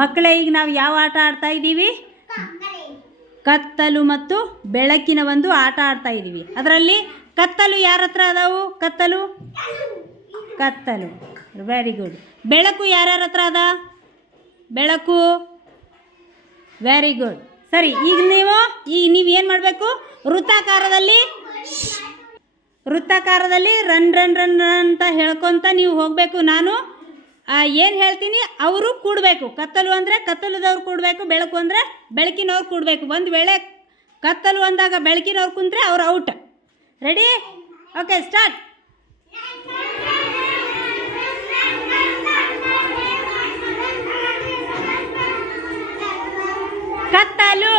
ಮಕ್ಕಳೇ, ಈಗ ನಾವು ಯಾವ ಆಟ ಆಡ್ತಾ ಇದ್ದೀವಿ? ಕತ್ತಲು ಮತ್ತು ಬೆಳಕಿನ ಒಂದು ಆಟ ಆಡ್ತಾ ಇದ್ದೀವಿ. ಅದರಲ್ಲಿ ಕತ್ತಲು ಯಾರ ಹತ್ರ ಅದಾವು? ಕತ್ತಲು? ಕತ್ತಲು. ವೆರಿ ಗುಡ್ ಬೆಳಕು ಯಾರ್ಯಾರ ಹತ್ರ ಅದ? ಬೆಳಕು. ವೆರಿ ಗುಡ್ ಸರಿ, ಈಗ ನೀವು ಈಗ ನೀವು ಏನು ಮಾಡಬೇಕು? ವೃತ್ತಾಕಾರದಲ್ಲಿ ವೃತ್ತಾಕಾರದಲ್ಲಿ ರನ್ ರನ್ ರನ್ ಅಂತ ಹೇಳ್ಕೊತ ನೀವು ಹೋಗಬೇಕು. ನಾನು ಏನು ಹೇಳ್ತೀನಿ? ಅವರು ಕೂಡಬೇಕು. ಕತ್ತಲು ಅಂದರೆ ಕತ್ತಲದವ್ರು ಕೂಡಬೇಕು, ಬೆಳಕು ಅಂದರೆ ಬೆಳಕಿನವ್ರು ಕೂಡಬೇಕು. ಒಂದು ವೇಳೆ ಕತ್ತಲು ಅಂದಾಗ ಬೆಳಕಿನವ್ರು ಕುಂದ್ರೆ ಅವ್ರು ಔಟ್. ರೆಡಿ ಓಕೆ ಸ್ಟಾರ್ಟ್ ಕತ್ತಲು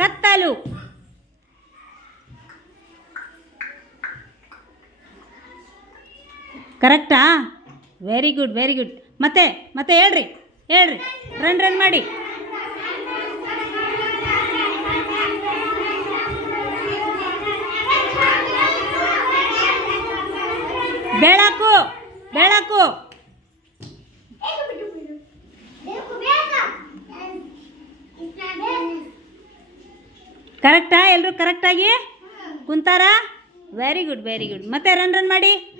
ಕತ್ತಲು. ಕರೆಕ್ಟಾ ವೆರಿ ಗುಡ್ ವೆರಿ ಗುಡ್ ಮತ್ತೆ ಮತ್ತೆ ಹೇಳ್ರಿ ಹೇಳ್ರಿ. ರನ್ ರನ್ ಮಾಡಿ. ಬೆಳಕು ಬೆಳಕು. ಕರೆಕ್ಟಾ ಎಲ್ಲರೂ ಕರೆಕ್ಟಾಗಿ? ಕುಂತಾರ? ವೆರಿ ಗುಡ್ ವೆರಿ ಗುಡ್ ಮತ್ತೆ ರನ್ ರನ್ ಮಾಡಿ.